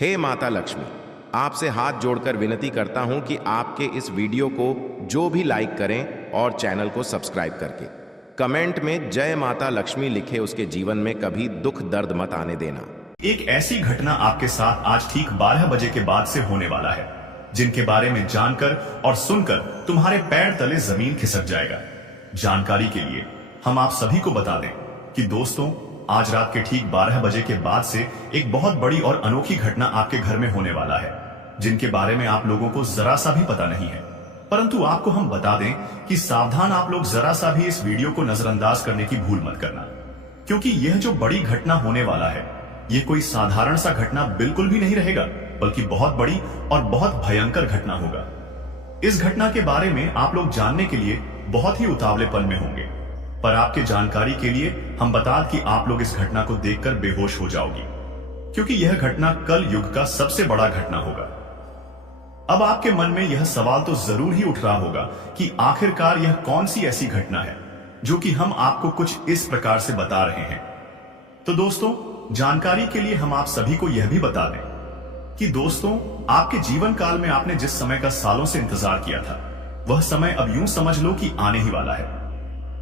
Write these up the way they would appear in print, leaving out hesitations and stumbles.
हे माता लक्ष्मी, आपसे हाथ जोड़कर विनती करता हूं कि आपके इस वीडियो को जो भी लाइक करें और चैनल को सब्सक्राइब करके कमेंट में जय माता लक्ष्मी लिखे उसके जीवन में कभी दुख दर्द मत आने देना। एक ऐसी घटना आपके साथ आज ठीक 12 बजे के बाद से होने वाला है, जिनके बारे में जानकर और सुनकर तुम्हारे पैर तले जमीन खिसक जाएगा। जानकारी के लिए हम आप सभी को बता दें कि दोस्तों, आज रात के ठीक 12 बजे के बाद से एक बहुत बड़ी और अनोखी घटना आपके घर में होने वाला है, जिनके बारे में आप लोगों को जरा सा भी पता नहीं है। परंतु आपको हम बता दें कि सावधान, आप लोग जरा सा भी इस वीडियो को नजरअंदाज करने की भूल मत करना, क्योंकि यह जो बड़ी घटना होने वाला है, ये कोई साधारण सा घटना बिल्कुल भी नहीं रहेगा, बल्कि बहुत बड़ी और बहुत भयंकर घटना होगा। इस घटना के बारे में आप लोग जानने के लिए बहुत ही उतावलेपन में होंगे, पर आपके जानकारी के लिए हम बता कि आप लोग इस घटना को देखकर बेहोश हो जाओगी, क्योंकि यह घटना कल युग का सबसे बड़ा घटना होगा। अब आपके मन में यह सवाल तो जरूर ही उठ रहा होगा कि आखिरकार यह कौन सी ऐसी घटना है जो कि हम आपको कुछ इस प्रकार से बता रहे हैं। तो दोस्तों, जानकारी के लिए हम आप सभी को यह भी बता दें कि दोस्तों, आपके जीवन काल में आपने जिस समय का सालों से इंतजार किया था, वह समय अब यूं समझ लो कि आने ही वाला है।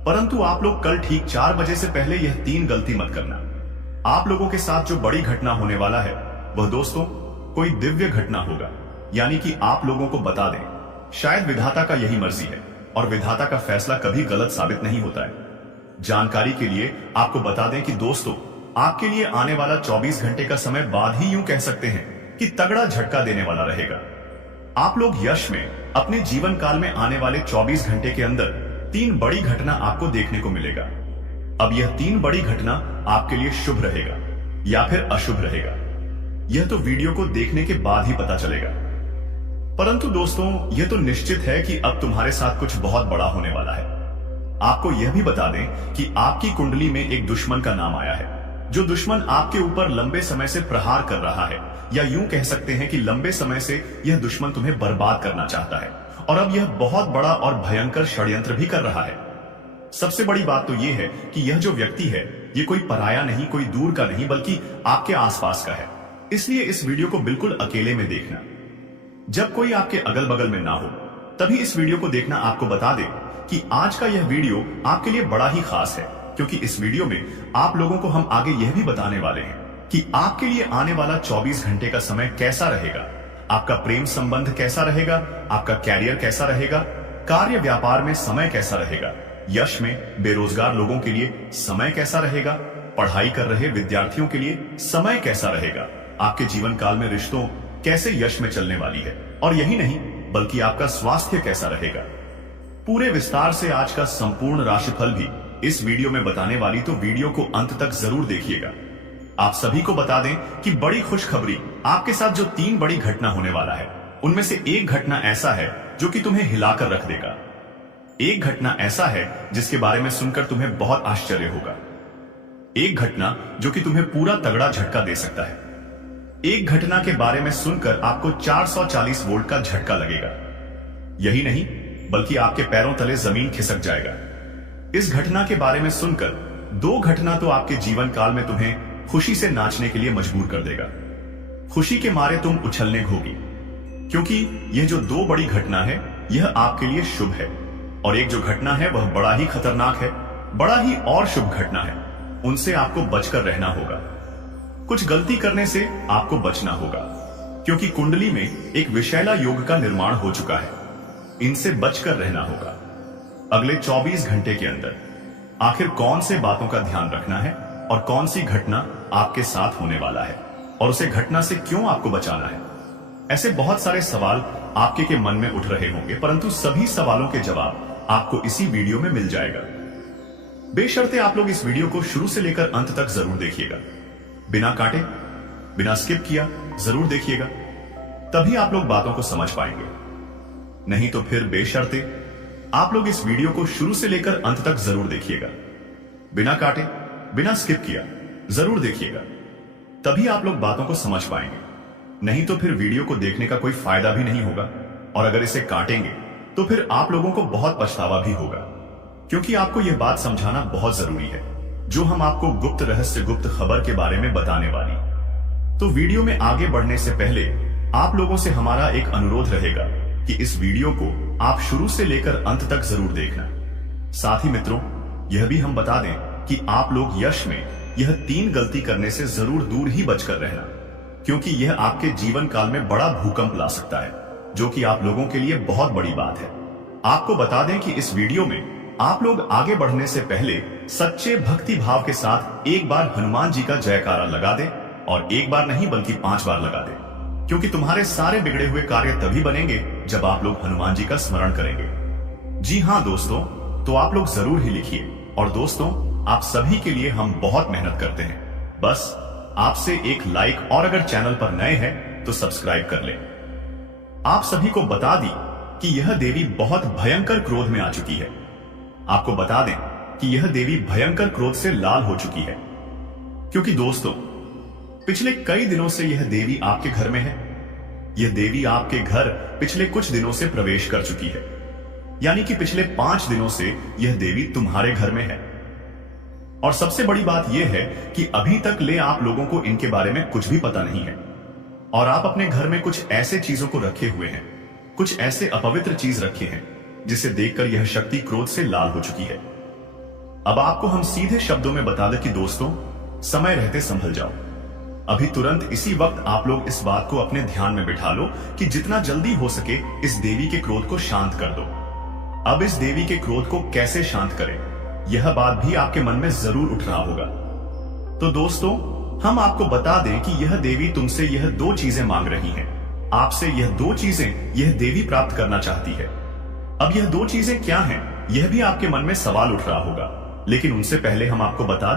परंतु आप लोग कल ठीक 4 बजे से पहले यह 3 गलती मत करना। आप लोगों के साथ जो बड़ी घटना होने वाला है, वह दोस्तों कोई दिव्य घटना होगा, यानी कि आप लोगों को बता दें, शायद विधाता का यही मर्जी है और विधाता का फैसला कभी गलत साबित नहीं होता है। जानकारी के लिए आपको बता दें कि दोस्तों, आपके लिए आने वाला 24 घंटे का समय बाद ही यूं कह सकते हैं कि तगड़ा झटका देने वाला रहेगा। आप लोग यश में अपने जीवन काल में आने वाले 24 घंटे के अंदर 3 बड़ी घटना आपको देखने को मिलेगा। अब यह 3 बड़ी घटना आपके लिए शुभ रहेगा या फिर अशुभ रहेगा, यह तो वीडियो को देखने के बाद ही पता चलेगा। परंतु दोस्तों, यह तो निश्चित है कि अब तुम्हारे साथ कुछ बहुत बड़ा होने वाला है। आपको यह भी बता दें कि आपकी कुंडली में एक दुश्मन का नाम आया है, जो दुश्मन आपके ऊपर लंबे समय से प्रहार कर रहा है, या यूं कह सकते हैं कि लंबे समय से यह दुश्मन तुम्हें बर्बाद करना चाहता है, और अब यह बहुत बड़ा और भयंकर षड्यंत्र भी कर रहा है। सबसे बड़ी बात तो यह है कि यह जो व्यक्ति है, ये कोई पराया नहीं, कोई दूर का नहीं, बल्कि आपके आसपास का है। इसलिए इस वीडियो को बिल्कुल अकेले में देखना। जब कोई आपके अगल बगल में ना हो, तभी इस वीडियो को देखना। आपको बता दें कि आज का यह वीडियो आपके लिए बड़ा ही खास है, क्योंकि इस वीडियो में आप लोगों को हम आगे यह भी बताने वाले हैं कि आपके लिए आने वाला 24 घंटे का समय कैसा रहेगा, आपका प्रेम संबंध कैसा रहेगा, आपका कैरियर कैसा रहेगा, कार्य व्यापार में समय कैसा रहेगा, यश में बेरोजगार लोगों के लिए समय कैसा रहेगा, पढ़ाई कर रहे विद्यार्थियों के लिए समय कैसा रहेगा, आपके जीवन काल में रिश्तों कैसे यश में चलने वाली है, और यही नहीं बल्कि आपका स्वास्थ्य कैसा रहेगा। पूरे विस्तार से आज का संपूर्ण राशिफल भी इस वीडियो में बताने वाली, तो वीडियो को अंत तक जरूर देखिएगा। आप सभी को बता दें कि बड़ी खुशखबरी, आपके साथ जो 3 बड़ी घटना होने वाला है, उनमें से एक घटना ऐसा है जो कि तुम्हें हिलाकर रख देगा। एक घटना ऐसा है जिसके बारे में सुनकर तुम्हें बहुत आश्चर्य होगा। एक घटना जो कि तुम्हें पूरा तगड़ा झटका दे सकता है। एक घटना के बारे में सुनकर आपको 440 वोल्ट का झटका लगेगा। यही नहीं बल्कि आपके पैरों तले जमीन खिसक जाएगा। इस घटना के बारे में सुनकर 2 घटना तो आपके जीवन काल में तुम्हें खुशी से नाचने के लिए मजबूर कर देगा। खुशी के मारे तुम उछलने घोगी, क्योंकि यह जो 2 बड़ी घटना है, यह आपके लिए शुभ है, और एक जो घटना है वह बड़ा ही खतरनाक है, बड़ा ही और शुभ घटना है। उनसे आपको बचकर रहना होगा। कुछ गलती करने से आपको बचना होगा, क्योंकि कुंडली में एक विषैला योग का निर्माण हो चुका है। इनसे बचकर रहना होगा। अगले 24 घंटे के अंदर आखिर कौन से बातों का ध्यान रखना है और कौन सी घटना आपके साथ होने वाला है, और उसे घटना से क्यों आपको बचाना है, ऐसे बहुत सारे सवाल आपके के मन में उठ रहे होंगे। परंतु सभी सवालों के जवाब आपको इसी वीडियो में मिल जाएगा। बेशर्ते आप लोग इस वीडियो को शुरू से लेकर अंत तक जरूर देखिएगा, बिना काटे, बिना स्किप किया जरूर देखिएगा, तभी आप लोग बातों को समझ पाएंगे। नहीं तो फिर बेशर्ते आप लोग इस वीडियो को शुरू से लेकर अंत तक जरूर देखिएगा, बिना काटे, बिना स्किप किया जरूर देखिएगा, तभी आप लोग बातों को समझ पाएंगे। नहीं तो फिर वीडियो को देखने का कोई फायदा भी नहीं होगा, और अगर इसे काटेंगे तो फिर आप लोगों को बहुत पछतावा भी होगा, क्योंकि आपको यह बात समझाना बहुत जरूरी है, जो हम आपको गुप्त रहस्य, गुप्त खबर के बारे में बताने वाली। तो वीडियो में आगे बढ़ने से पहले आप लोगों से हमारा एक अनुरोध रहेगा कि इस वीडियो को आप शुरू से लेकर अंत तक जरूर देखना। साथ ही मित्रों, यह भी हम बता दें कि आप लोग यश में यह 3 गलती करने से जरूर दूर ही बचकर रहना, क्योंकि यह आपके जीवन काल में बड़ा भूकंप ला सकता है, जो कि आप लोगों के लिए बहुत बड़ी बात है। आपको बता दें कि इस वीडियो में आप लोग आगे बढ़ने से पहले सच्चे भक्ति भाव के साथ एक बार हनुमान जी का जयकारा लगा दें, और एक बार नहीं बल्कि 5 बार लगा दें, क्योंकि तुम्हारे सारे बिगड़े हुए कार्य तभी बनेंगे जब आप लोग हनुमान जी का स्मरण करेंगे। जी हाँ दोस्तों, तो आप लोग जरूर ही लिखिए। और दोस्तों, आप सभी के लिए हम बहुत मेहनत करते हैं, बस आपसे एक लाइक, और अगर चैनल पर नए हैं तो सब्सक्राइब कर लें। आप सभी को बता दी कि यह देवी बहुत भयंकर क्रोध में आ चुकी है। आपको बता दें कि यह देवी भयंकर क्रोध से लाल हो चुकी है, क्योंकि दोस्तों पिछले कई दिनों से यह देवी आपके घर में है। यह देवी आपके घर पिछले कुछ दिनों से प्रवेश कर चुकी है, यानी कि पिछले 5 दिनों से यह देवी तुम्हारे घर में है। और सबसे बड़ी बात यह है कि अभी तक ले आप लोगों को इनके बारे में कुछ भी पता नहीं है, और आप अपने घर में कुछ ऐसे चीजों को रखे हुए हैं, कुछ ऐसे अपवित्र चीज रखे हैं जिसे देखकर यह शक्ति क्रोध से लाल हो चुकी है। अब आपको हम सीधे शब्दों में बता दें कि दोस्तों, समय रहते संभल जाओ। अभी तुरंत इसी वक्त आप लोग इस बात को अपने ध्यान में बिठा लो कि जितना जल्दी हो सके इस देवी के क्रोध को शांत कर दो। अब इस देवी के क्रोध को कैसे शांत करें, यह बात भी आपके मन में जरूर उठ रहा होगा। तो दोस्तों, हम आपको बता दें कि यह देवी तुमसे यह 2 चीजें मांग रही हैं। आपसे यह 2 चीजें यह देवी प्राप्त करना चाहती है। अब यह 2 चीजें क्या हैं, यह भी आपके मन में सवाल उठ रहा होगा, लेकिन उनसे पहले हम आपको बता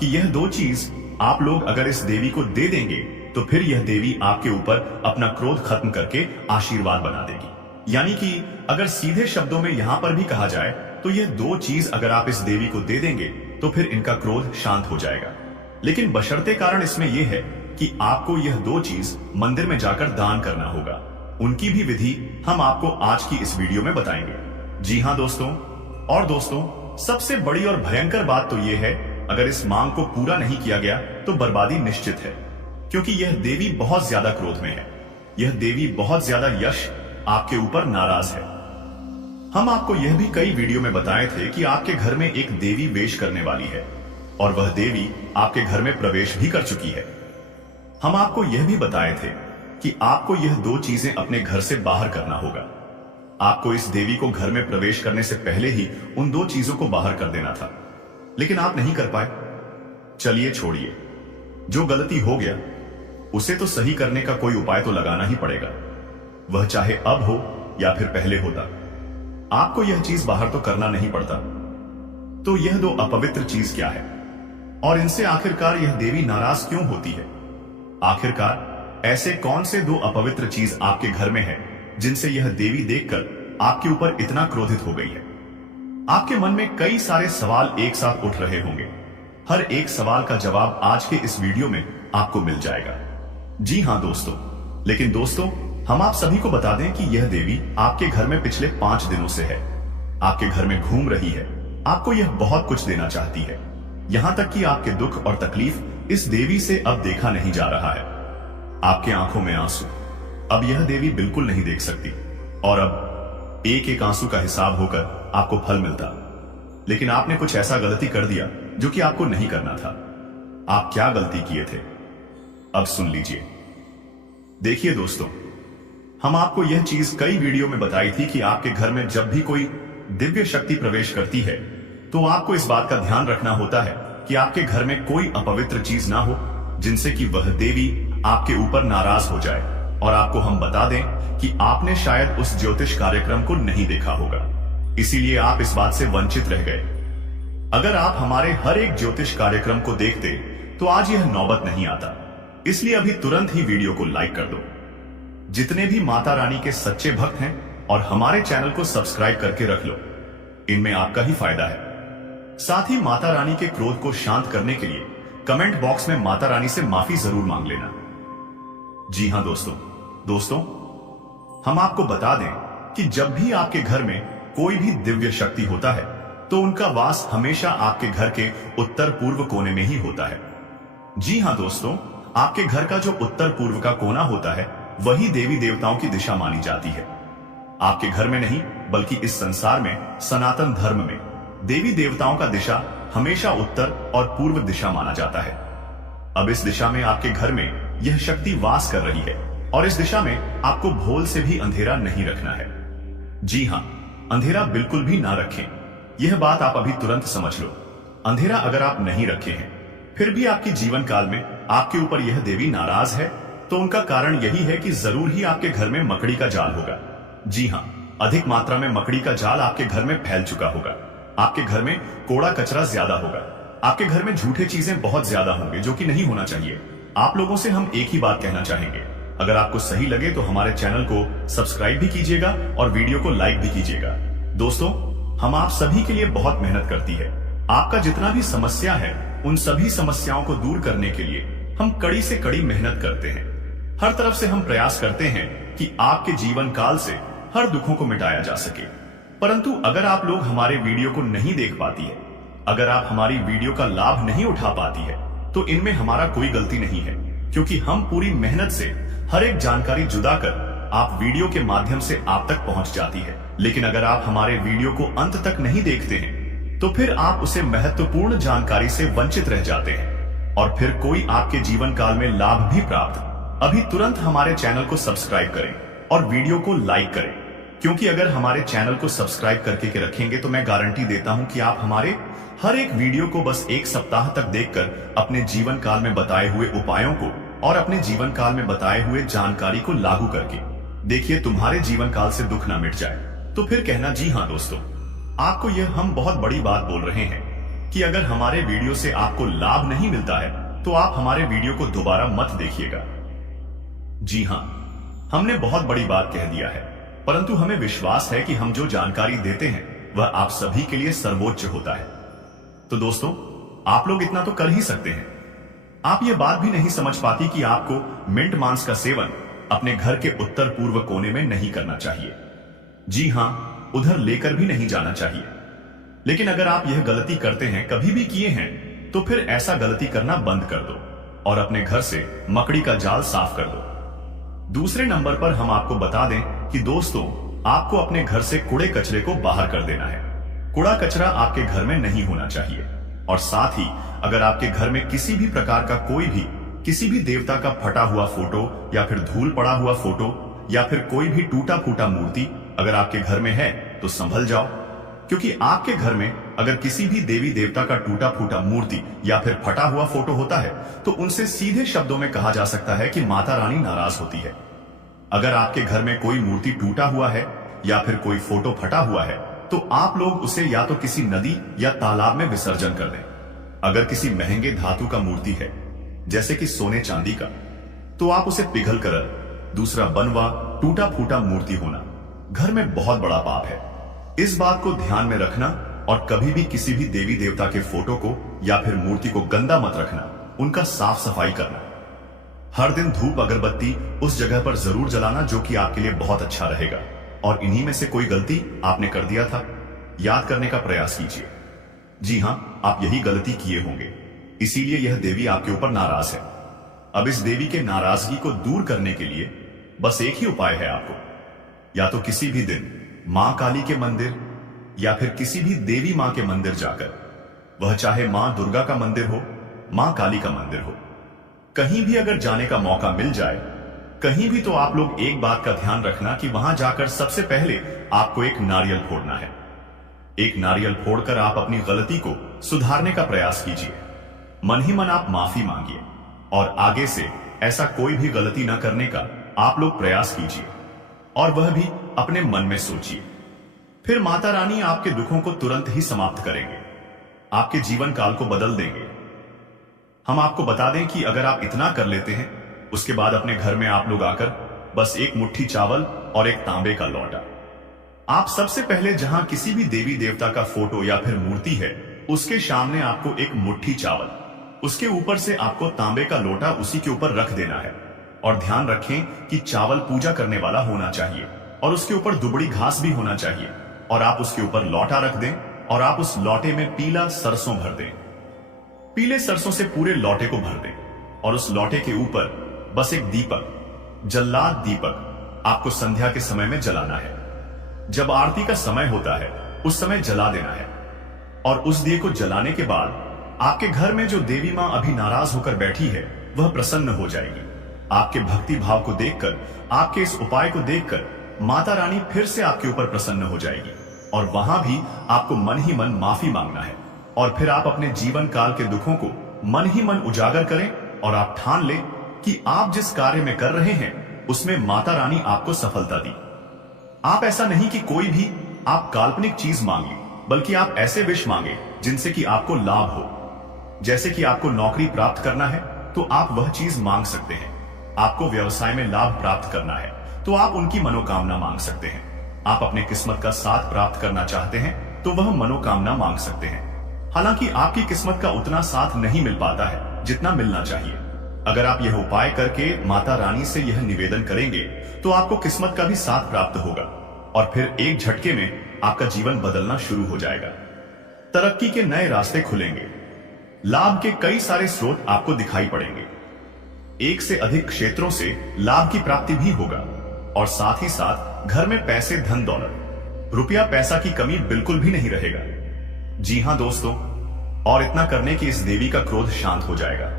कि यह 2 चीज आप लोग अगर इस देवी को दे देंगे तो फिर यह देवी आपके ऊपर अपना क्रोध खत्म करके आशीर्वाद बना देगी। यानी कि अगर सीधे शब्दों में यहां पर भी कहा जाए तो यह 2 चीज अगर आप इस देवी को दे देंगे तो फिर इनका क्रोध शांत हो जाएगा। लेकिन बशर्ते कारण इसमें यह है कि आपको यह 2 चीज मंदिर में जाकर दान करना होगा। उनकी भी विधि हम आपको आज की इस वीडियो में बताएंगे। जी हाँ दोस्तों, और दोस्तों सबसे बड़ी और भयंकर बात तो यह है, अगर इस मांग को पूरा नहीं किया गया तो बर्बादी निश्चित है, क्योंकि यह देवी बहुत ज्यादा क्रोध में है। यह देवी बहुत ज्यादा यश आपके ऊपर नाराज है। हम आपको यह भी कई वीडियो में बताए थे कि आपके घर में एक देवी वेश करने वाली है, और वह देवी आपके घर में प्रवेश भी कर चुकी है। हम आपको यह भी बताए थे कि आपको यह 2 चीजें अपने घर से बाहर करना होगा। आपको इस देवी को घर में प्रवेश करने से पहले ही उन 2 चीजों को बाहर कर देना था, लेकिन आप नहीं कर पाए। चलिए छोड़िए, जो गलती हो गया उसे तो सही करने का कोई उपाय तो लगाना ही पड़ेगा, वह चाहे अब हो या फिर पहले होता। आपको यह चीज बाहर तो करना नहीं पड़ता। तो यह 2 अपवित्र चीज क्या है, और इनसे आखिरकार यह देवी नाराज क्यों होती है? आखिरकार ऐसे कौन से 2 अपवित्र चीज आपके घर में है जिनसे यह देवी देखकर आपके ऊपर इतना क्रोधित हो गई है? आपके मन में कई सारे सवाल एक साथ उठ रहे होंगे। हर एक सवाल का जवाब आज के इस वीडियो में आपको मिल जाएगा। जी हाँ दोस्तों, लेकिन दोस्तों हम आप सभी को बता दें कि यह देवी आपके घर में पिछले 5 दिनों से है, आपके घर में घूम रही है। आपको यह बहुत कुछ देना चाहती है, यहां तक कि आपके दुख और तकलीफ इस देवी से अब देखा नहीं जा रहा है। आपके आंखों में आंसू अब यह देवी बिल्कुल नहीं देख सकती, और अब एक एक आंसू का हिसाब होकर आपको फल मिलता। लेकिन आपने कुछ ऐसा गलती कर दिया जो कि आपको नहीं करना था। आप क्या गलती किए थे, अब सुन लीजिए। देखिए दोस्तों, हम आपको यह चीज कई वीडियो में बताई थी कि आपके घर में जब भी कोई दिव्य शक्ति प्रवेश करती है तो आपको इस बात का ध्यान रखना होता है कि आपके घर में कोई अपवित्र चीज ना हो जिनसे कि वह देवी आपके ऊपर नाराज हो जाए। और आपको हम बता दें कि आपने शायद उस ज्योतिष कार्यक्रम को नहीं देखा होगा, इसीलिए आप इस बात से वंचित रह गए। अगर आप हमारे हर एक ज्योतिष कार्यक्रम को देखते तो आज यह नौबत नहीं आता। इसलिए अभी तुरंत ही वीडियो को लाइक कर दो। जितने भी माता रानी के सच्चे भक्त हैं और हमारे चैनल को सब्सक्राइब करके रख लो, इनमें आपका ही फायदा है। साथ ही माता रानी के क्रोध को शांत करने के लिए कमेंट बॉक्स में माता रानी से माफी जरूर मांग लेना। जी हां दोस्तों हम आपको बता दें कि जब भी आपके घर में कोई भी दिव्य शक्ति होता है तो उनका वास हमेशा आपके घर के उत्तर पूर्व कोने में ही होता है। जी हां दोस्तों, आपके घर का जो उत्तर पूर्व का कोना होता है वही देवी देवताओं की दिशा मानी जाती है। आपके घर में नहीं बल्कि इस संसार में सनातन धर्म में देवी देवताओं का दिशा हमेशा उत्तर और पूर्व दिशा माना जाता है। अब इस दिशा में आपके घर में यह शक्ति वास कर रही है और इस दिशा में आपको भूल से भी अंधेरा नहीं रखना है। जी हां, अंधेरा बिल्कुल भी ना रखें। यह बात आप अभी तुरंत समझ लो। अंधेरा अगर आप नहीं रखे हैं फिर भी आपके जीवन काल में आपके ऊपर यह देवी नाराज है तो उनका कारण यही है कि जरूर ही आपके घर में मकड़ी का जाल होगा। जी हां, अधिक मात्रा में मकड़ी का जाल आपके घर में फैल चुका होगा। आपके घर में कूड़ा कचरा ज्यादा होगा। आपके घर में झूठे चीजें बहुत ज्यादा होंगे जो कि नहीं होना चाहिए। आप लोगों से हम एक ही बात कहना चाहेंगे, अगर आपको सही लगे तो हमारे चैनल को सब्सक्राइब भी कीजिएगा और वीडियो को लाइक भी कीजिएगा। दोस्तों, हम आप सभी के लिए बहुत मेहनत करती है। आपका जितना भी समस्या है उन सभी समस्याओं को दूर करने के लिए हम कड़ी से कड़ी मेहनत करते हैं। हर तरफ से हम प्रयास करते हैं कि आपके जीवन काल से हर दुखों को मिटाया जा सके। परंतु अगर आप लोग हमारे वीडियो को नहीं देख पाती है, अगर आप हमारी वीडियो का लाभ नहीं उठा पाती है तो इनमें हमारा कोई गलती नहीं है, क्योंकि हम पूरी मेहनत से हर एक जानकारी जुदा कर आप वीडियो के माध्यम से आप तक पहुंच जाती है। लेकिन अगर आप हमारे वीडियो को अंत तक नहीं देखते हैं तो फिर आप उसे महत्वपूर्ण जानकारी से वंचित रह जाते हैं और फिर कोई आपके जीवन काल में लाभ भी प्राप्त। अभी तुरंत हमारे चैनल को सब्सक्राइब करें और वीडियो को लाइक करें, क्योंकि अगर हमारे चैनल को सब्सक्राइब करके के रखेंगे तो मैं गारंटी देता हूं कि आप हमारे हर एक वीडियो को बस एक सप्ताह तक देखकर अपने जीवन काल में बताए हुए उपायों को और अपने जीवन काल में बताए हुए जानकारी को लागू करके देखिए तुम्हारे जीवन काल से दुख ना मिट जाए। तो फिर कहना जी हां दोस्तों, आपको यह हम बहुत बड़ी बात बोल रहे हैं कि अगर हमारे वीडियो से आपको लाभ नहीं मिलता है तो आप हमारे वीडियो को दोबारा मत देखिएगा। जी हां, हमने बहुत बड़ी बात कह दिया है, परंतु हमें विश्वास है कि हम जो जानकारी देते हैं वह आप सभी के लिए सर्वोच्च होता है। तो दोस्तों, आप लोग इतना तो कर ही सकते हैं। आप ये बात भी नहीं समझ पाती कि आपको मिंट मांस का सेवन अपने घर के उत्तर पूर्व कोने में नहीं करना चाहिए। जी हां, उधर लेकर भी नहीं जाना चाहिए। लेकिन अगर आप यह गलती करते हैं, कभी भी किए हैं, तो फिर ऐसा गलती करना बंद कर दो और अपने घर से मकड़ी का जाल साफ कर दो। दूसरे नंबर पर हम आपको बता दें कि दोस्तों, आपको अपने घर से कूड़े कचरे को बाहर कर देना है। कूड़ा कचरा आपके घर में नहीं होना चाहिए। और साथ ही अगर आपके घर में किसी भी प्रकार का कोई भी किसी भी देवता का फटा हुआ फोटो या फिर धूल पड़ा हुआ फोटो या फिर कोई भी टूटा फूटा मूर्ति अगर आपके घर में है तो संभल जाओ, क्योंकि आपके घर में अगर किसी भी देवी देवता का टूटा फूटा मूर्ति या फिर फटा हुआ फोटो होता है तो उनसे सीधे शब्दों में कहा जा सकता है कि माता रानी नाराज होती है। अगर आपके घर में कोई मूर्ति टूटा हुआ है या फिर कोई फोटो फटा हुआ है तो आप लोग उसे या तो किसी नदी या तालाब में विसर्जन कर दें। अगर किसी महंगे धातु का मूर्ति है जैसे कि सोने चांदी का, तो आप उसे पिघल कर दूसरा बनवा टूटा फूटा मूर्ति होना घर में बहुत बड़ा पाप है। इस बात को ध्यान में रखना और कभी भी किसी भी देवी देवता के फोटो को या फिर मूर्ति को गंदा मत रखना, उनका साफ सफाई करना। हर दिन धूप अगरबत्ती उस जगह पर जरूर जलाना जो कि आपके लिए बहुत अच्छा रहेगा। और इन्हीं में से कोई गलती आपने कर दिया था, याद करने का प्रयास कीजिए। जी हां, आप यही गलती किए होंगे, इसीलिए यह देवी आपके ऊपर नाराज है। अब इस देवी के नाराजगी को दूर करने के लिए बस एक ही उपाय है आपको, या तो किसी भी दिन मां काली के मंदिर या फिर किसी भी देवी मां के मंदिर जाकर, वह चाहे मां दुर्गा का मंदिर हो, मां काली का मंदिर हो, कहीं भी अगर जाने का मौका मिल जाए कहीं भी, तो आप लोग एक बात का ध्यान रखना कि वहां जाकर सबसे पहले आपको एक नारियल फोड़ना है। एक नारियल फोड़कर आप अपनी गलती को सुधारने का प्रयास कीजिए। मन ही मन आप माफी मांगिए और आगे से ऐसा कोई भी गलती न करने का आप लोग प्रयास कीजिए और वह भी अपने मन में सोचिए। फिर माता रानी आपके दुखों को तुरंत ही समाप्त करेंगे, आपके जीवन काल को बदल देंगे। हम आपको बता दें कि अगर आप इतना कर लेते हैं, उसके बाद अपने घर में आप लोग आकर बस एक मुट्ठी चावल और एक तांबे का लौटा, आप सबसे पहले जहां किसी भी देवी देवता का फोटो या फिर मूर्ति है उसके सामने आपको एक मुट्ठी चावल, उसके ऊपर से आपको तांबे का लोटा उसी के ऊपर रख देना है। और ध्यान रखें कि चावल पूजा करने वाला होना चाहिए और उसके ऊपर दुबड़ी घास भी होना चाहिए। और आप उसके ऊपर लौटा रख दें और आप उस लौटे में पीला सरसों भर दें। पीले सरसों से पूरे लौटे को भर दें और उस लौटे के ऊपर बस एक दीपक, जल्लाद दीपक आपको संध्या के समय में जलाना है। जब आरती का समय होता है उस समय जला देना है। और उस दिए को जलाने के बाद आपके घर में जो देवी मां अभी नाराज होकर बैठी है वह प्रसन्न हो जाएगी। आपके भक्ति भाव को देखकर, आपके इस उपाय को देखकर माता रानी फिर से आपके ऊपर प्रसन्न हो जाएगी और वहां भी आपको मन ही मन माफी मांगना है। और फिर आप अपने जीवन काल के दुखों को मन ही मन उजागर करें और आप ठान लें कि आप जिस कार्य में कर रहे हैं उसमें माता रानी आपको सफलता दी। आप ऐसा नहीं कि कोई भी आप काल्पनिक चीज मांग ली, बल्कि आप ऐसे विश मांगे जिनसे कि आपको लाभ हो। जैसे कि आपको नौकरी प्राप्त करना है तो आप वह चीज मांग सकते हैं। आपको व्यवसाय में लाभ प्राप्त करना है तो आप उनकी मनोकामना मांग सकते हैं। आप अपने किस्मत का साथ प्राप्त करना चाहते हैं तो वह मनोकामना मांग सकते हैं। हालांकि आपकी किस्मत का उतना साथ नहीं मिल पाता है जितना मिलना चाहिए। अगर आप यह उपाय करके माता रानी से यह निवेदन करेंगे तो आपको किस्मत का भी साथ प्राप्त होगा और फिर एक झटके में आपका जीवन बदलना शुरू हो जाएगा। तरक्की के नए रास्ते खुलेंगे। लाभ के कई सारे स्रोत आपको दिखाई पड़ेंगे। एक से अधिक क्षेत्रों से लाभ की प्राप्ति भी होगा और साथ ही साथ घर में पैसे, धन दौलत, रुपया पैसा की कमी बिल्कुल भी नहीं रहेगा। जी हां दोस्तों, और इतना करने की इस देवी का क्रोध शांत हो जाएगा।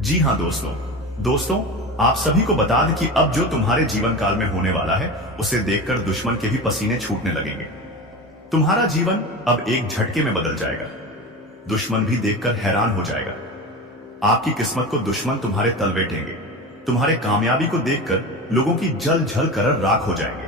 जी हां दोस्तों, आप सभी को बता दें कि अब जो तुम्हारे जीवन काल में होने वाला है उसे देखकर दुश्मन के भी पसीने छूटने लगेंगे। तुम्हारा जीवन अब एक झटके में बदल जाएगा। दुश्मन भी देखकर हैरान हो जाएगा। आपकी किस्मत को दुश्मन तुम्हारे तल बैठेंगे। तुम्हारे कामयाबी को देखकर लोगों की जल जल कर राख हो जाएंगे।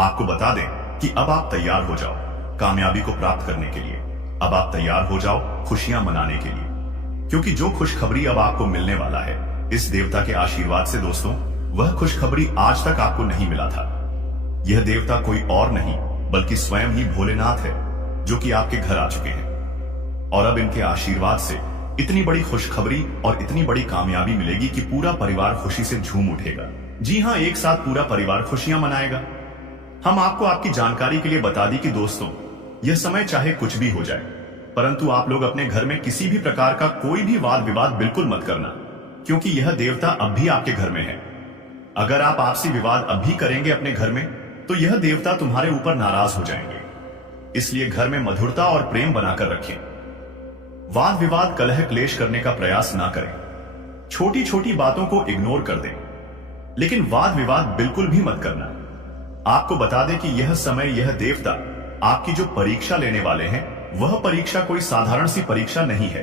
आपको बता दें कि अब आप तैयार हो जाओ कामयाबी को प्राप्त करने के लिए। अब आप तैयार हो जाओ खुशियां मनाने के लिए, क्योंकि जो खुशखबरी अब आपको मिलने वाला है इस देवता के आशीर्वाद से दोस्तों, वह खुशखबरी आज तक आपको नहीं मिला था। यह देवता कोई और नहीं बल्कि स्वयं ही भोलेनाथ है, जो कि आपके घर आ चुके हैं। और अब इनके आशीर्वाद से इतनी बड़ी खुशखबरी और इतनी बड़ी कामयाबी मिलेगी कि पूरा परिवार खुशी से झूम उठेगा। जी हां, एक साथ पूरा परिवार खुशियां मनाएगा। हम आपको आपकी जानकारी के लिए बता दी कि दोस्तों, यह समय चाहे कुछ भी हो जाए, परंतु आप लोग अपने घर में किसी भी प्रकार का कोई भी वाद विवाद बिल्कुल मत करना, क्योंकि यह देवता अब भी आपके घर में है। अगर आप आपसी विवाद अब भी करेंगे अपने घर में तो यह देवता तुम्हारे ऊपर नाराज हो जाएंगे। इसलिए घर में मधुरता और प्रेम बनाकर रखें। वाद विवाद, कलह क्लेश करने का प्रयास ना करें। छोटी छोटी बातों को इग्नोर कर दें, लेकिन वाद विवाद बिल्कुल भी मत करना। आपको बता दें कि यह समय, यह देवता आपकी जो परीक्षा लेने वाले हैं वह परीक्षा कोई साधारण सी परीक्षा नहीं है,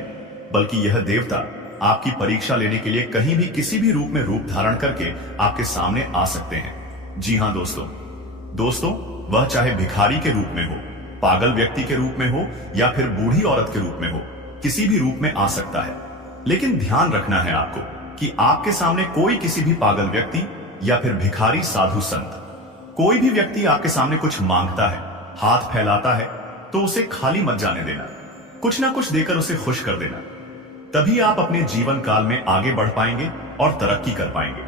बल्कि यह देवता आपकी परीक्षा लेने के लिए कहीं भी किसी भी रूप में रूप धारण करके आपके सामने आ सकते हैं। जी हां दोस्तों, वह चाहे भिखारी के रूप में हो, पागल व्यक्ति के रूप में हो या फिर बूढ़ी औरत के रूप में हो, किसी भी रूप में आ सकता है। लेकिन ध्यान रखना है आपको कि आपके सामने कोई किसी भी पागल व्यक्ति या फिर भिखारी, साधु संत, कोई भी व्यक्ति आपके सामने कुछ मांगता है, हाथ फैलाता है, तो उसे खाली मत जाने देना। कुछ ना कुछ देकर उसे खुश कर देना। तभी आप अपने जीवन काल में आगे बढ़ पाएंगे और तरक्की कर पाएंगे।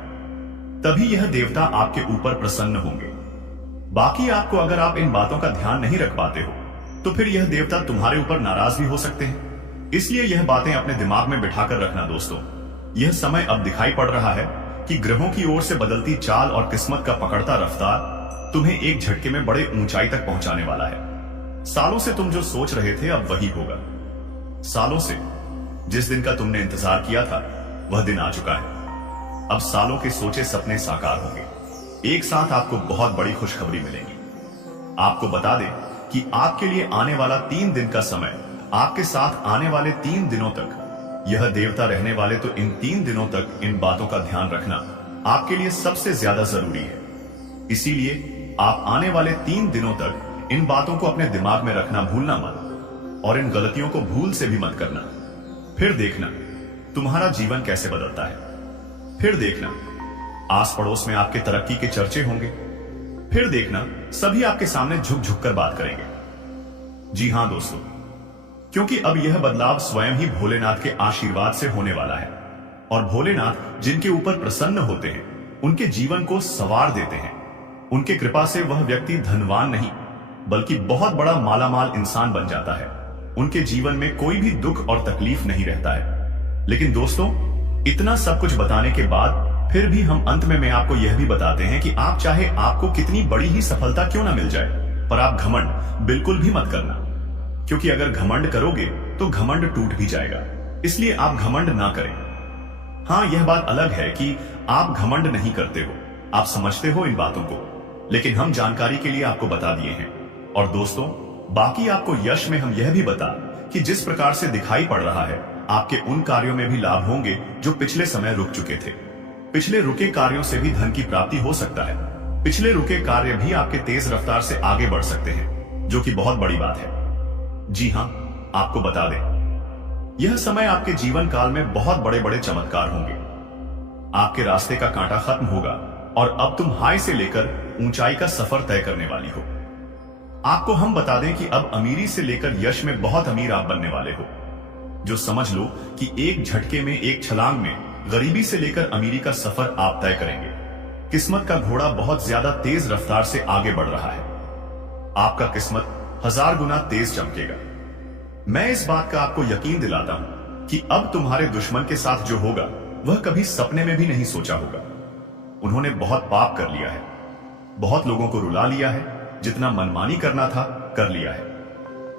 तभी यह देवता आपके ऊपर प्रसन्न होंगे। बाकी आपको, अगर आप इन बातों का ध्यान नहीं रख पाते हो तो फिर यह देवता तुम्हारे ऊपर नाराज भी हो सकते हैं। इसलिए यह बातें अपने दिमाग में बिठाकर रखना दोस्तों। यह समय अब दिखाई पड़ रहा है कि ग्रहों की ओर से बदलती चाल और किस्मत का पकड़ता रफ्तार तुम्हें एक झटके में बड़े ऊंचाई तक पहुंचाने वाला है। सालों से तुम जो सोच रहे थे अब वही होगा। सालों से जिस दिन का तुमने इंतजार किया था वह दिन आ चुका है। अब सालों के सोचे सपने साकार होंगे। एक साथ आपको बहुत बड़ी खुशखबरी मिलेगी। आपको बता दें कि आपके लिए आने वाला 3 दिन का समय, आपके साथ आने वाले 3 दिनों तक यह देवता रहने वाले, तो इन 3 दिनों तक इन बातों का ध्यान रखना आपके लिए सबसे ज्यादा जरूरी है। इसीलिए आप आने वाले 3 दिनों तक इन बातों को अपने दिमाग में रखना भूलना मत और इन गलतियों को भूल से भी मत करना। फिर देखना तुम्हारा जीवन कैसे बदलता है। फिर देखना आस पड़ोस में आपके तरक्की के चर्चे होंगे। फिर देखना सभी आपके सामने झुक झुक कर बात करेंगे। जी हां दोस्तों, क्योंकि अब यह बदलाव स्वयं ही भोलेनाथ के आशीर्वाद से होने वाला है। और भोलेनाथ जिनके ऊपर प्रसन्न होते हैं उनके जीवन को संवार देते हैं। उनके कृपा से वह व्यक्ति धनवान नहीं बल्कि बहुत बड़ा मालामाल इंसान बन जाता है। उनके जीवन में कोई भी दुख और तकलीफ नहीं रहता है। लेकिन दोस्तों, इतना सब कुछ बताने के बाद फिर भी हम अंत में मैं आपको यह भी बताते हैं कि आप चाहे आपको कितनी बड़ी ही सफलता क्यों ना मिल जाए, पर आप घमंड बिल्कुल भी मत करना, क्योंकि अगर घमंड करोगे तो घमंड टूट भी जाएगा। इसलिए आप घमंड ना करें। हाँ, यह बात अलग है कि आप घमंड नहीं करते हो, आप समझते हो इन बातों को, लेकिन हम जानकारी के लिए आपको बता दिए हैं। और दोस्तों, बाकी आपको यश में हम यह भी बता कि जिस प्रकार से दिखाई पड़ रहा है, आपके उन कार्यों में भी लाभ होंगे जो पिछले समय रुक चुके थे। पिछले रुके कार्यों से भी धन की प्राप्ति हो सकता है। पिछले रुके कार्य भी आपके तेज रफ्तार से आगे बढ़ सकते हैं, जो कि बहुत बड़ी बात है। जी हां, आपको बता दें, यह समय आपके जीवन काल में बहुत बड़े बड़े चमत्कार होंगे। आपके रास्ते का कांटा खत्म होगा और अब तुम हाई से लेकर ऊंचाई का सफर तय करने वाली हो। आपको हम बता दें कि अब अमीरी से लेकर यश में बहुत अमीर आप बनने वाले हो, जो समझ लो कि एक झटके में, एक छलांग में गरीबी से लेकर अमीरी का सफर आप तय करेंगे। किस्मत का घोड़ा बहुत ज्यादा तेज रफ्तार से आगे बढ़ रहा है। आपका किस्मत 1000 गुना तेज चमकेगा। मैं इस बात का आपको यकीन दिलाता हूं कि अब तुम्हारे दुश्मन के साथ जो होगा वह कभी सपने में भी नहीं सोचा होगा। उन्होंने बहुत पाप कर लिया है, बहुत लोगों को रुला लिया है, जितना मनमानी करना था कर लिया है,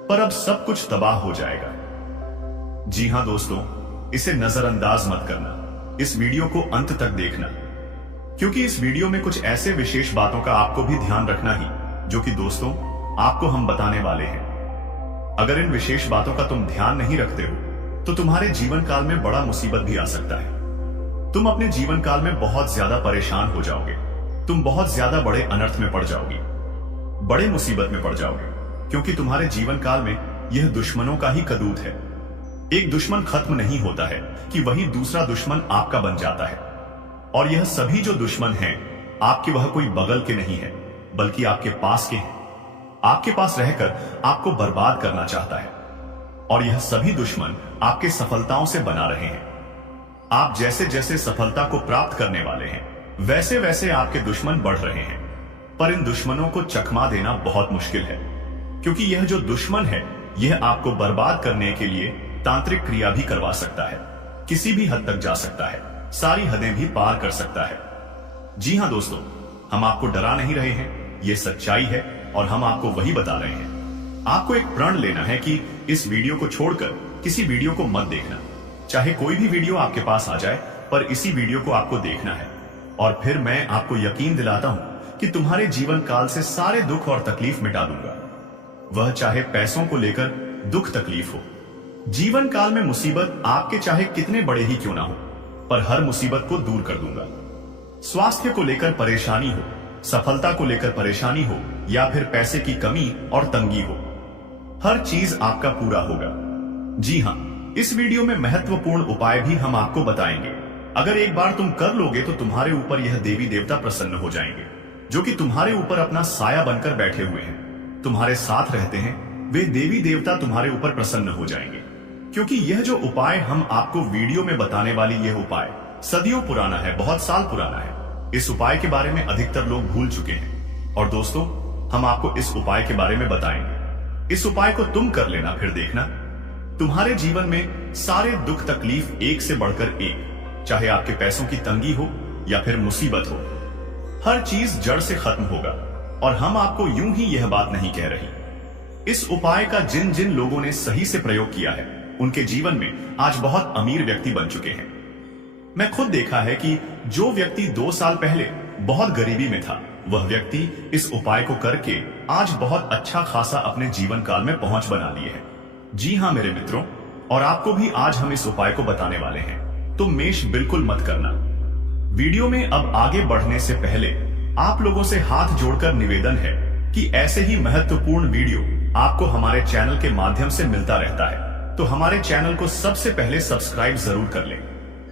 पर अब सब कुछ तबाह हो जाएगा। जी हां दोस्तों, इसे नजरअंदाज मत करना। इस वीडियो को अंत तक देखना, क्योंकि इस वीडियो में कुछ ऐसे विशेष बातों का आपको भी ध्यान रखना ही, जो कि दोस्तों आपको हम बताने वाले हैं। अगर इन विशेष बातों का तुम ध्यान नहीं रखते हो तो तुम्हारे जीवन काल में बड़ा मुसीबत भी आ सकता है। तुम अपने जीवन काल में बहुत ज्यादा परेशान हो जाओगे, तुम बहुत ज्यादा बड़े अनर्थ में पड़ जाओगी, बड़े मुसीबत में पड़ जाओगे, क्योंकि तुम्हारे जीवन काल में यह दुश्मनों का ही कदूत है। एक दुश्मन खत्म नहीं होता है कि वही दूसरा दुश्मन आपका बन जाता है। और यह सभी जो दुश्मन हैं, आपके वह कोई बगल के नहीं है, बल्कि आपके पास के हैं। आपके पास रहकर आपको बर्बाद करना चाहता है। और यह सभी दुश्मन आपके सफलताओं से बना रहे हैं। आप जैसे जैसे सफलता को प्राप्त करने वाले हैं, वैसे वैसे आपके दुश्मन बढ़ रहे हैं। पर इन दुश्मनों को चकमा देना बहुत मुश्किल है, क्योंकि यह जो दुश्मन है, यह आपको बर्बाद करने के लिए तांत्रिक क्रिया भी करवा सकता है, किसी भी हद तक जा सकता है, सारी हदें भी पार कर सकता है। जी हां दोस्तों, हम आपको डरा नहीं रहे हैं, यह सच्चाई है और हम आपको वही बता रहे हैं। आपको एक प्रण लेना है कि इस वीडियो को छोड़कर किसी वीडियो को मत देखना। चाहे कोई भी वीडियो आपके पास आ जाए, पर इसी वीडियो को आपको देखना है। और फिर मैं आपको यकीन दिलाता हूं कि तुम्हारे जीवन काल से सारे दुख और तकलीफ मिटा दूंगा। वह चाहे पैसों को लेकर दुख तकलीफ हो। जीवन काल में मुसीबत आपके चाहे कितने बड़े ही क्यों ना हो, पर हर मुसीबत को दूर कर दूंगा। स्वास्थ्य को लेकर परेशानी हो, सफलता को लेकर परेशानी हो, या फिर पैसे की कमी और तंगी हो, हर चीज आपका पूरा होगा। जी हां, इस वीडियो में महत्वपूर्ण उपाय भी हम आपको बताएंगे। अगर एक बार तुम कर लोगे तो तुम्हारे ऊपर यह देवी देवता प्रसन्न हो जाएंगे, जो कि तुम्हारे ऊपर अपना साया बनकर बैठे हुए हैं, तुम्हारे साथ रहते हैं। वे देवी देवता तुम्हारे ऊपर प्रसन्न हो जाएंगे, क्योंकि यह जो उपाय हम आपको वीडियो में बताने वाली यह उपाय सदियों पुराना है, बहुत साल पुराना है। इस उपाय के बारे में अधिकतर लोग भूल चुके हैं, और दोस्तों हम आपको इस उपाय के बारे में बताएंगे। इस उपाय को तुम कर लेना, फिर देखना तुम्हारे जीवन में सारे दुख तकलीफ एक से बढ़कर एक, चाहे आपके पैसों की तंगी हो या फिर मुसीबत हो, हर चीज जड़ से खत्म होगा। और हम आपको यूं ही यह बात नहीं कह रही। इस उपाय का जिन जिन लोगों ने सही से प्रयोग किया है, उनके जीवन में आज बहुत अमीर व्यक्ति बन चुके हैं। मैं खुद देखा है कि जो व्यक्ति 2 साल पहले बहुत गरीबी में था, वह व्यक्ति इस उपाय को करके आज बहुत अच्छा खासा अपने जीवन काल में पहुंच बना लिए है। जी हां मेरे मित्रों, और आपको भी आज हम इस उपाय को बताने वाले हैं, तो मेष बिल्कुल मत करना। वीडियो में अब आगे बढ़ने से पहले आप लोगों से हाथ जोड़कर निवेदन है कि ऐसे ही महत्वपूर्ण वीडियो आपको हमारे चैनल के माध्यम से मिलता रहता है, तो हमारे चैनल को सबसे पहले सब्सक्राइब जरूर कर लें,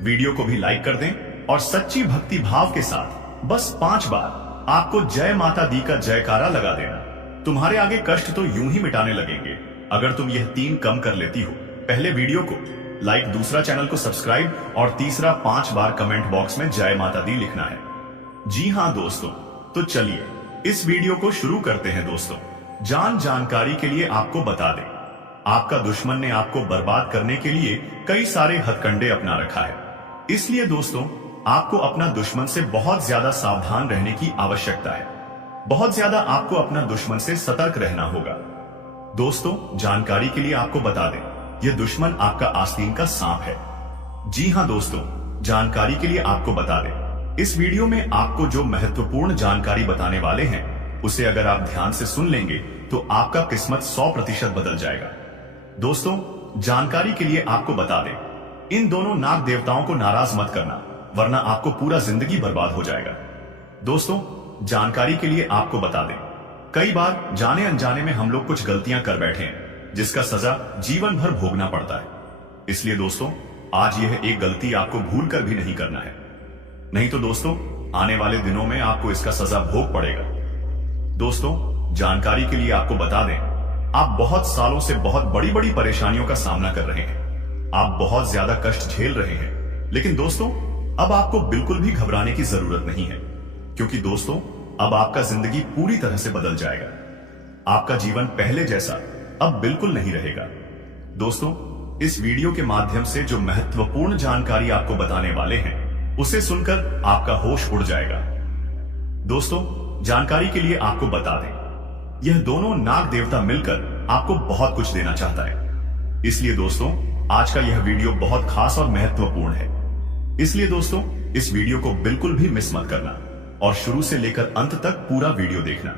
वीडियो को भी लाइक कर दें और सच्ची भक्ति भाव के साथ बस 5 बार आपको जय माता दी का जयकारा लगा देना। तुम्हारे आगे कष्ट तो यूं ही मिटाने लगेंगे अगर तुम यह 3 कम कर लेती हो। पहले वीडियो को लाइक, दूसरा चैनल को सब्सक्राइब और तीसरा 5 बार कमेंट बॉक्स में जय माता दी लिखना है। जी हां दोस्तों, तो चलिए इस वीडियो को शुरू करते हैं। दोस्तों जानकारी के लिए आपको बता दें, आपका दुश्मन ने आपको बर्बाद करने के लिए कई सारे हथकंडे अपना रखा है। इसलिए दोस्तों आपको अपना दुश्मन से बहुत ज्यादा सावधान रहने की आवश्यकता है। बहुत ज्यादा आपको अपना दुश्मन से सतर्क रहना होगा। दोस्तों जानकारी के लिए आपको बता दें, यह दुश्मन आपका आस्तीन का सांप है। जी हां दोस्तों, जानकारी के लिए आपको बता दें, इस वीडियो में आपको जो महत्वपूर्ण जानकारी बताने वाले हैं उसे अगर आप ध्यान से सुन लेंगे तो आपका किस्मत 100% बदल जाएगा। दोस्तों जानकारी के लिए आपको बता दें, इन दोनों नाग देवताओं को नाराज मत करना, वरना आपको पूरा जिंदगी बर्बाद हो जाएगा। दोस्तों जानकारी के लिए आपको बता दें, कई बार जाने अनजाने में हम लोग कुछ गलतियां कर बैठे हैं जिसका सजा जीवन भर भोगना पड़ता है। इसलिए दोस्तों आज यह एक गलती आपको भूल कर भी नहीं करना है, नहीं तो दोस्तों आने वाले दिनों में आपको इसका सजा भोग पड़ेगा। दोस्तों जानकारी के लिए आपको बता दें, आप बहुत सालों से बहुत बड़ी बड़ी परेशानियों का सामना कर रहे हैं। आप बहुत ज्यादा कष्ट झेल रहे हैं, लेकिन दोस्तों अब आपको बिल्कुल भी घबराने की जरूरत नहीं है, क्योंकि दोस्तों अब आपका जिंदगी पूरी तरह से बदल जाएगा। आपका जीवन पहले जैसा अब बिल्कुल नहीं रहेगा। दोस्तों इस वीडियो के माध्यम से जो महत्वपूर्ण जानकारी आपको बताने वाले हैं उसे सुनकर आपका होश उड़ जाएगा। दोस्तों जानकारी के लिए आपको बता दें, यह दोनों नाग देवता मिलकर आपको बहुत कुछ देना चाहता है। इसलिए दोस्तों आज का यह वीडियो बहुत खास और महत्वपूर्ण है। इसलिए दोस्तों इस वीडियो को बिल्कुल भी मिस मत करना और शुरू से लेकर अंत तक पूरा वीडियो देखना।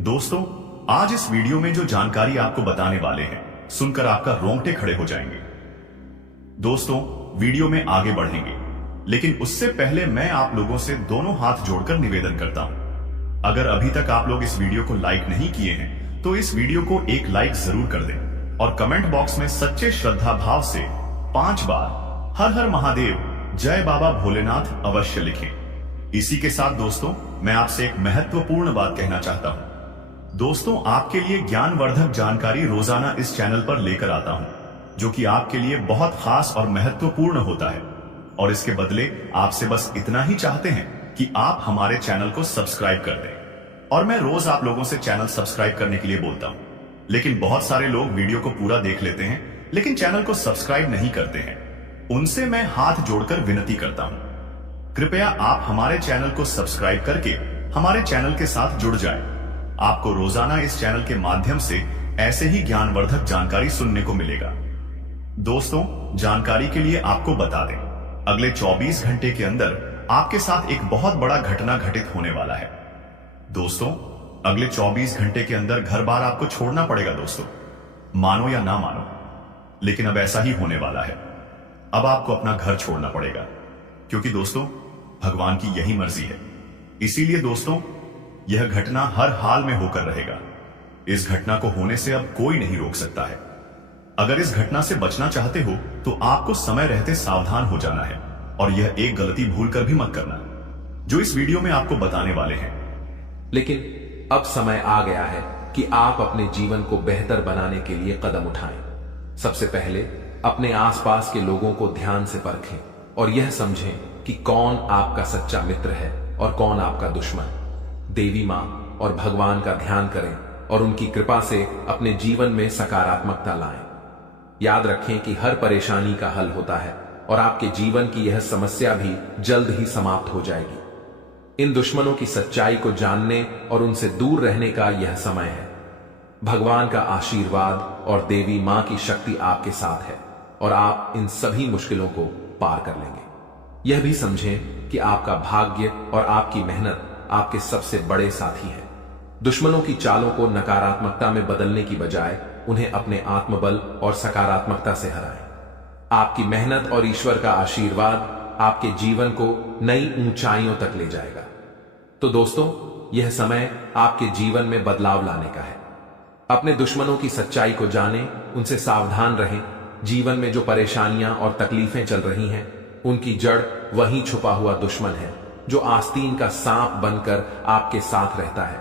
दोस्तों आज इस वीडियो में जो जानकारी आपको बताने वाले हैं सुनकर आपका रोंगटे खड़े हो जाएंगे। दोस्तों वीडियो में आगे बढ़ेंगे, लेकिन उससे पहले मैं आप लोगों से दोनों हाथ जोड़कर निवेदन करता हूं, अगर अभी तक आप लोग इस वीडियो को लाइक नहीं किए हैं तो इस वीडियो को एक लाइक जरूर कर दें और कमेंट बॉक्स में सच्चे श्रद्धा भाव से 5 बार हर हर महादेव जय बाबा भोलेनाथ अवश्य लिखें। इसी के साथ दोस्तों मैं आपसे एक महत्वपूर्ण बात कहना चाहता हूं। दोस्तों आपके लिए ज्ञानवर्धक जानकारी रोजाना इस चैनल पर लेकर आता हूं, जो कि आपके लिए बहुत खास और महत्वपूर्ण होता है, और इसके बदले आपसे बस इतना ही चाहते हैं कि आप हमारे चैनल को सब्सक्राइब कर दें। और मैं रोज आप लोगों से चैनल सब्सक्राइब करने के लिए बोलता हूं, लेकिन बहुत सारे लोग वीडियो को पूरा देख लेते हैं लेकिन चैनल को सब्सक्राइब नहीं करते हैं। उनसे मैं हाथ जोड़कर विनती करता हूं, कृपया आप हमारे चैनल को सब्सक्राइब करके हमारे चैनल के साथ जुड़ जाएं। आपको रोजाना इस चैनल के माध्यम से ऐसे ही ज्ञानवर्धक जानकारी सुनने को मिलेगा। दोस्तों जानकारी के लिए आपको बता दें, अगले 24 घंटे के अंदर आपके साथ एक बहुत बड़ा घटना घटित होने वाला है। दोस्तों अगले 24 घंटे के अंदर घर बार आपको छोड़ना पड़ेगा। दोस्तों मानो या ना मानो, लेकिन अब ऐसा ही होने वाला है। अब आपको अपना घर छोड़ना पड़ेगा, क्योंकि दोस्तों भगवान की यही मर्जी है। इसीलिए दोस्तों यह घटना हर हाल में होकर रहेगा। इस घटना को होने से अब कोई नहीं रोक सकता है। अगर इस घटना से बचना चाहते हो तो आपको समय रहते सावधान हो जाना है, और यह एक गलती भूल कर भी मत करना जो इस वीडियो में आपको बताने वाले हैं। लेकिन अब समय आ गया है कि आप अपने जीवन को बेहतर बनाने के लिए कदम उठाएं। सबसे पहले अपने आसपास के लोगों को ध्यान से परखें और यह समझें कि कौन आपका सच्चा मित्र है और कौन आपका दुश्मन। देवी मां और भगवान का ध्यान करें और उनकी कृपा से अपने जीवन में सकारात्मकता लाएं। याद रखें कि हर परेशानी का हल होता है और आपके जीवन की यह समस्या भी जल्द ही समाप्त हो जाएगी। इन दुश्मनों की सच्चाई को जानने और उनसे दूर रहने का यह समय है। भगवान का आशीर्वाद और देवी मां की शक्ति आपके साथ है और आप इन सभी मुश्किलों को पार कर लेंगे। यह भी समझें कि आपका भाग्य और आपकी मेहनत आपके सबसे बड़े साथी हैं। दुश्मनों की चालों को नकारात्मकता में बदलने की बजाय उन्हें अपने आत्मबल और सकारात्मकता से हराएं। आपकी मेहनत और ईश्वर का आशीर्वाद आपके जीवन को नई ऊंचाइयों तक ले जाएगा। तो दोस्तों यह समय आपके जीवन में बदलाव लाने का है। अपने दुश्मनों की सच्चाई को जानें, उनसे सावधान रहें। जीवन में जो परेशानियां और तकलीफें चल रही हैं उनकी जड़ वहीं छुपा हुआ दुश्मन है जो आस्तीन का सांप बनकर आपके साथ रहता है।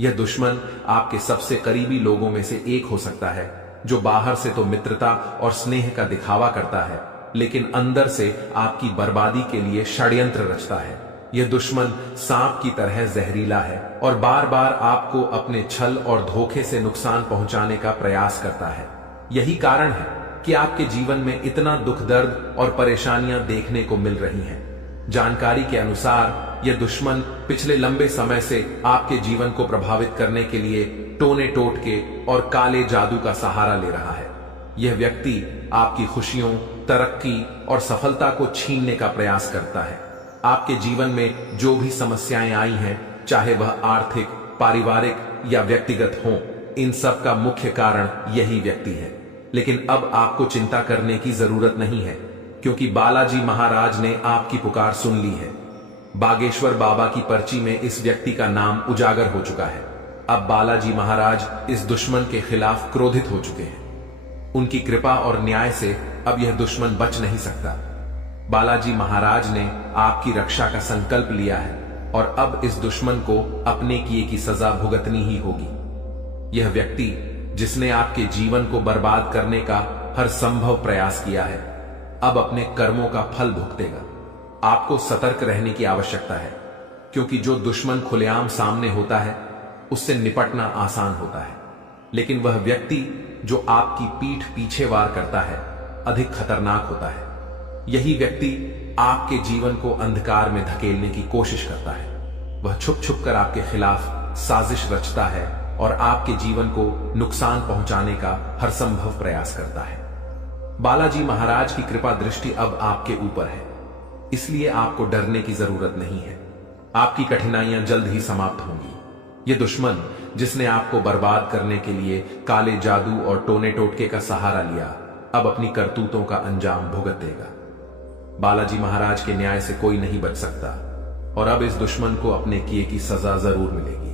यह दुश्मन आपके सबसे करीबी लोगों में से एक हो सकता है, जो बाहर से तो मित्रता और स्नेह का दिखावा करता है, लेकिन अंदर से आपकी बर्बादी के लिए षड्यंत्र रचता है। यह दुश्मन सांप की तरह जहरीला है और बार बार आपको अपने छल और धोखे से नुकसान पहुंचाने का प्रयास करता है। यही कारण है कि आपके जीवन में इतना दुख दर्द और परेशानियां देखने को मिल रही हैं। जानकारी के अनुसार यह दुश्मन पिछले लंबे समय से आपके जीवन को प्रभावित करने के लिए टोने टोटके और काले जादू का सहारा ले रहा है। यह व्यक्ति आपकी खुशियों, तरक्की और सफलता को छीनने का प्रयास करता है। आपके जीवन में जो भी समस्याएं आई हैं, चाहे वह आर्थिक, पारिवारिक या व्यक्तिगत हों, इन सब का मुख्य कारण यही व्यक्ति है। लेकिन अब आपको चिंता करने की जरूरत नहीं है, क्योंकि बालाजी महाराज ने आपकी पुकार सुन ली है। बागेश्वर बाबा की पर्ची में इस व्यक्ति का नाम उजागर हो चुका है। अब बालाजी महाराज इस दुश्मन के खिलाफ क्रोधित हो चुके हैं। उनकी कृपा और न्याय से अब यह दुश्मन बच नहीं सकता। बालाजी महाराज ने आपकी रक्षा का संकल्प लिया है और अब इस दुश्मन को अपने किए की सजा भुगतनी ही होगी। यह व्यक्ति जिसने आपके जीवन को बर्बाद करने का हर संभव प्रयास किया है, अब अपने कर्मों का फल भुगतेगा। आपको सतर्क रहने की आवश्यकता है, क्योंकि जो दुश्मन खुलेआम सामने होता है उससे निपटना आसान होता है, लेकिन वह व्यक्ति जो आपकी पीठ पीछे वार करता है अधिक खतरनाक होता है। यही व्यक्ति आपके जीवन को अंधकार में धकेलने की कोशिश करता है। वह छुप छुप कर आपके खिलाफ साजिश रचता है और आपके जीवन को नुकसान पहुंचाने का हर संभव प्रयास करता है। बालाजी महाराज की कृपा दृष्टि अब आपके ऊपर है, इसलिए आपको डरने की जरूरत नहीं है। आपकी कठिनाइयां जल्द ही समाप्त होंगी। यह दुश्मन जिसने आपको बर्बाद करने के लिए काले जादू और टोने टोटके का सहारा लिया, अब अपनी करतूतों का अंजाम भुगतेगा। बालाजी महाराज के न्याय से कोई नहीं बच सकता और अब इस दुश्मन को अपने किए की सजा जरूर मिलेगी।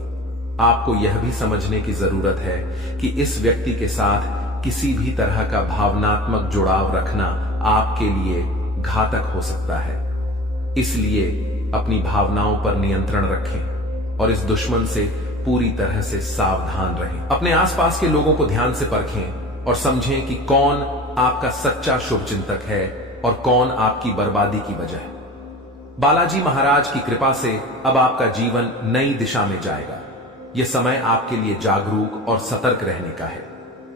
आपको यह भी समझने की जरूरत है कि इस व्यक्ति के साथ किसी भी तरह का भावनात्मक जुड़ाव रखना आपके लिए घातक हो सकता है। इसलिए अपनी भावनाओं पर नियंत्रण रखें और इस दुश्मन से पूरी तरह से सावधान रहें। अपने आसपास के लोगों को ध्यान से परखें और समझें कि कौन आपका सच्चा शुभचिंतक है और कौन आपकी बर्बादी की वजह है। बालाजी महाराज की कृपा से अब आपका जीवन नई दिशा में जाएगा। यह समय आपके लिए जागरूक और सतर्क रहने का है।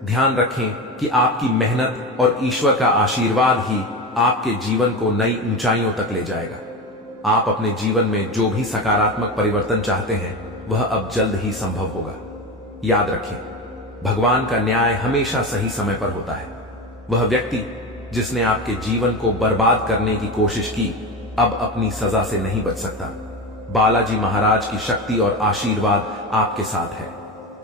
ध्यान रखें कि आपकी मेहनत और ईश्वर का आशीर्वाद ही आपके जीवन को नई ऊंचाइयों तक ले जाएगा। आप अपने जीवन में जो भी सकारात्मक परिवर्तन चाहते हैं वह अब जल्द ही संभव होगा। याद रखें, भगवान का न्याय हमेशा सही समय पर होता है। वह व्यक्ति जिसने आपके जीवन को बर्बाद करने की कोशिश की, अब अपनी सजा से नहीं बच सकता। बालाजी महाराज की शक्ति और आशीर्वाद आपके साथ है।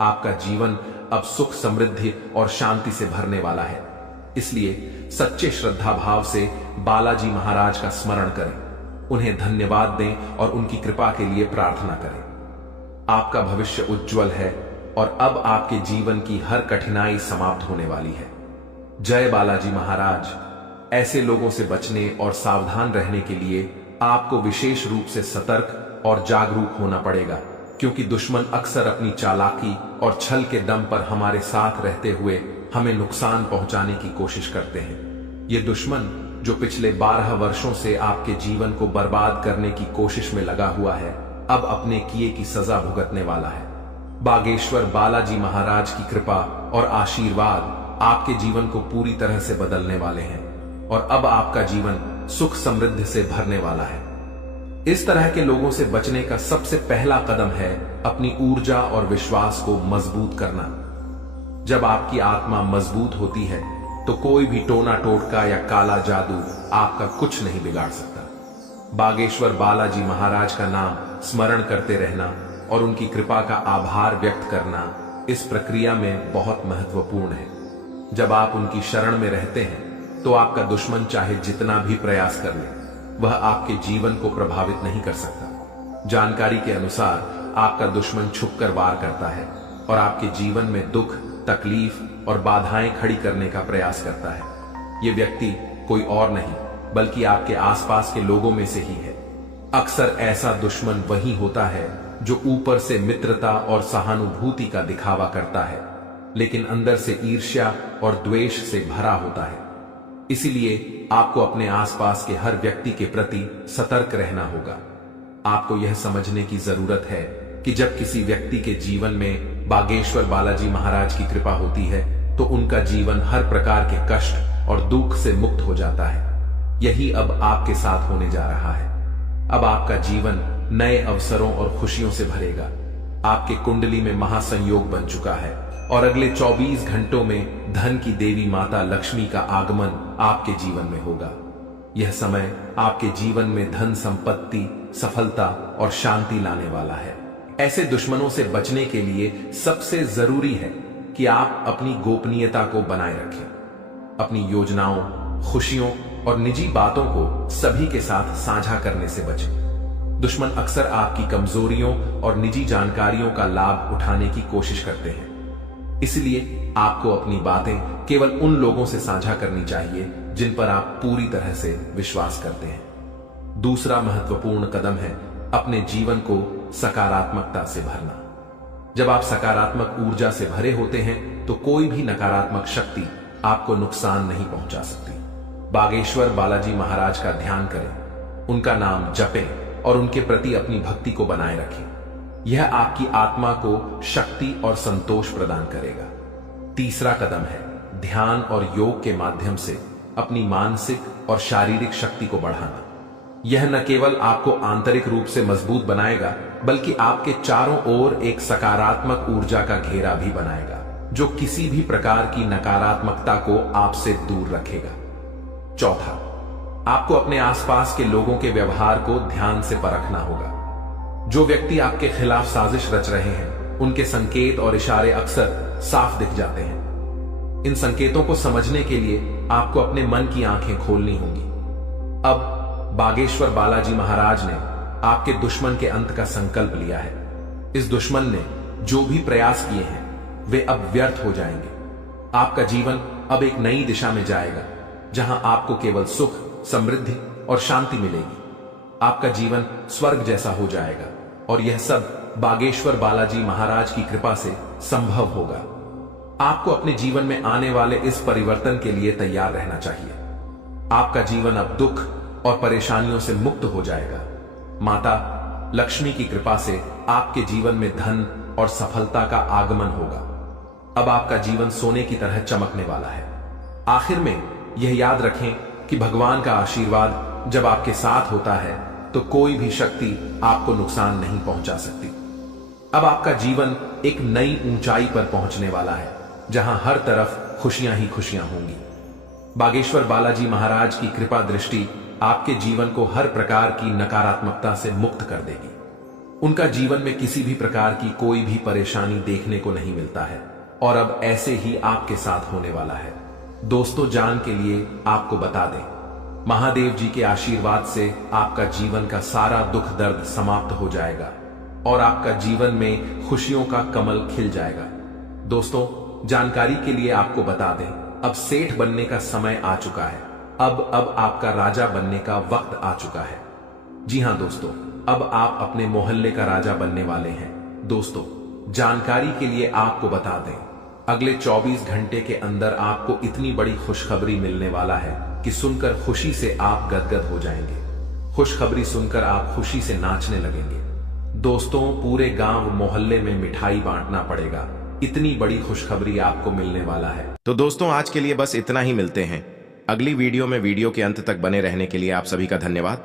आपका जीवन अब सुख, समृद्धि और शांति से भरने वाला है। इसलिए सच्चे श्रद्धा भाव से बालाजी महाराज का स्मरण करें, उन्हें धन्यवाद दें और उनकी कृपा के लिए प्रार्थना करें। आपका भविष्य उज्जवल है और अब आपके जीवन की हर कठिनाई समाप्त होने वाली है। जय बालाजी महाराज। ऐसे लोगों से बचने और सावधान रहने के लिए आपको विशेष रूप से सतर्क और जागरूक होना पड़ेगा, क्योंकि दुश्मन अक्सर अपनी चालाकी और छल के दम पर हमारे साथ रहते हुए हमें नुकसान पहुंचाने की कोशिश करते हैं। ये दुश्मन जो पिछले 12 वर्षों से आपके जीवन को बर्बाद करने की कोशिश में लगा हुआ है, अब अपने किए की सजा भुगतने वाला है। बागेश्वर बालाजी महाराज की कृपा और आशीर्वाद आपके जीवन को पूरी तरह से बदलने वाले हैं और अब आपका जीवन सुख समृद्धि से भरने वाला है। इस तरह के लोगों से बचने का सबसे पहला कदम है अपनी ऊर्जा और विश्वास को मजबूत करना। जब आपकी आत्मा मजबूत होती है तो कोई भी टोना टोटका या काला जादू आपका कुछ नहीं बिगाड़ सकता। बागेश्वर बालाजी महाराज का नाम स्मरण करते रहना और उनकी कृपा का आभार व्यक्त करना इस प्रक्रिया में बहुत महत्वपूर्ण है। जब आप उनकी शरण में रहते हैं तो आपका दुश्मन चाहे जितना भी प्रयास कर ले, वह आपके जीवन को प्रभावित नहीं कर सकता। जानकारी के अनुसार आपका दुश्मन छुपकर वार करता है और आपके जीवन में दुख, तकलीफ और बाधाएं खड़ी करने का प्रयास करता है। यह व्यक्ति कोई और नहीं बल्कि आपके आसपास के लोगों में से ही है। अक्सर ऐसा दुश्मन वही होता है जो ऊपर से मित्रता और सहानुभूति का दिखावा करता है, लेकिन अंदर से ईर्ष्या और द्वेष से भरा होता है। इसीलिए आपको अपने आसपास के हर व्यक्ति के प्रति सतर्क रहना होगा। आपको यह समझने की जरूरत है कि जब किसी व्यक्ति के जीवन में बागेश्वर बालाजी महाराज की कृपा होती है तो उनका जीवन हर प्रकार के कष्ट और दुख से मुक्त हो जाता है। यही अब आपके साथ होने जा रहा है। अब आपका जीवन नए अवसरों और खुशियों से भरेगा। आपके कुंडली में महासंयोग बन चुका है और अगले 24 घंटों में धन की देवी माता लक्ष्मी का आगमन आपके जीवन में होगा। यह समय आपके जीवन में धन संपत्ति, सफलता और शांति लाने वाला है। ऐसे दुश्मनों से बचने के लिए सबसे जरूरी है कि आप अपनी गोपनीयता को बनाए रखें। अपनी योजनाओं, खुशियों और निजी बातों को सभी के साथ साझा करने से बचें। दुश्मन अक्सर आपकी कमजोरियों और निजी जानकारियों का लाभ उठाने की कोशिश करते हैं। इसलिए आपको अपनी बातें केवल उन लोगों से साझा करनी चाहिए जिन पर आप पूरी तरह से विश्वास करते हैं। दूसरा महत्वपूर्ण कदम है अपने जीवन को सकारात्मकता से भरना। जब आप सकारात्मक ऊर्जा से भरे होते हैं तो कोई भी नकारात्मक शक्ति आपको नुकसान नहीं पहुंचा सकती। बागेश्वर बालाजी महाराज का ध्यान करें, उनका नाम जपें और उनके प्रति अपनी भक्ति को बनाए रखें। यह आपकी आत्मा को शक्ति और संतोष प्रदान करेगा। तीसरा कदम है ध्यान और योग के माध्यम से अपनी मानसिक और शारीरिक शक्ति को बढ़ाना। यह न केवल आपको आंतरिक रूप से मजबूत बनाएगा बल्कि आपके चारों ओर एक सकारात्मक ऊर्जा का घेरा भी बनाएगा जो किसी भी प्रकार की नकारात्मकता को आपसे दूर रखेगा। चौथा, आपको अपने आसपास के लोगों के व्यवहार को ध्यान से परखना होगा। जो व्यक्ति आपके खिलाफ साजिश रच रहे हैं उनके संकेत और इशारे अक्सर साफ दिख जाते हैं। इन संकेतों को समझने के लिए आपको अपने मन की आंखें खोलनी होंगी। अब बागेश्वर बालाजी महाराज ने आपके दुश्मन के अंत का संकल्प लिया है। इस दुश्मन ने जो भी प्रयास किए हैं वे अब व्यर्थ हो जाएंगे। आपका जीवन अब एक नई दिशा में जाएगा जहां आपको केवल सुख, समृद्धि और शांति मिलेगी। आपका जीवन स्वर्ग जैसा हो जाएगा और यह सब बागेश्वर बालाजी महाराज की कृपा से संभव होगा। आपको अपने जीवन में आने वाले इस परिवर्तन के लिए तैयार रहना चाहिए। आपका जीवन अब दुख और परेशानियों से मुक्त हो जाएगा। माता लक्ष्मी की कृपा से आपके जीवन में धन और सफलता का आगमन होगा। अब आपका जीवन सोने की तरह चमकने वाला है। आखिर में यह याद रखें कि भगवान का आशीर्वाद जब आपके साथ होता है तो कोई भी शक्ति आपको नुकसान नहीं पहुंचा सकती। अब आपका जीवन एक नई ऊंचाई पर पहुंचने वाला है जहां हर तरफ खुशियां ही खुशियां होंगी। बागेश्वर बालाजी महाराज की कृपा दृष्टि आपके जीवन को हर प्रकार की नकारात्मकता से मुक्त कर देगी। उनका जीवन में किसी भी प्रकार की कोई भी परेशानी देखने को नहीं मिलता है और अब ऐसे ही आपके साथ होने वाला है। दोस्तों, जान के लिए आपको बता दें, महादेव जी के आशीर्वाद से आपका जीवन का सारा दुख दर्द समाप्त हो जाएगा और आपका जीवन में खुशियों का कमल खिल जाएगा। दोस्तों, जानकारी के लिए आपको बता दें, अब सेठ बनने का समय आ चुका है। अब आपका राजा बनने का वक्त आ चुका है। जी हां दोस्तों, अब आप अपने मोहल्ले का राजा बनने वाले हैं। दोस्तों, जानकारी के लिए आपको बता दें, अगले 24 घंटे के अंदर आपको इतनी बड़ी खुशखबरी मिलने वाला है कि सुनकर खुशी से आप गदगद हो जाएंगे। खुशखबरी सुनकर आप खुशी से नाचने लगेंगे। दोस्तों, पूरे गांव मोहल्ले में मिठाई बांटना पड़ेगा, इतनी बड़ी खुशखबरी आपको मिलने वाला है। तो दोस्तों, आज के लिए बस इतना ही। मिलते हैं अगली वीडियो में। वीडियो के अंत तक बने रहने के लिए आप सभी का धन्यवाद।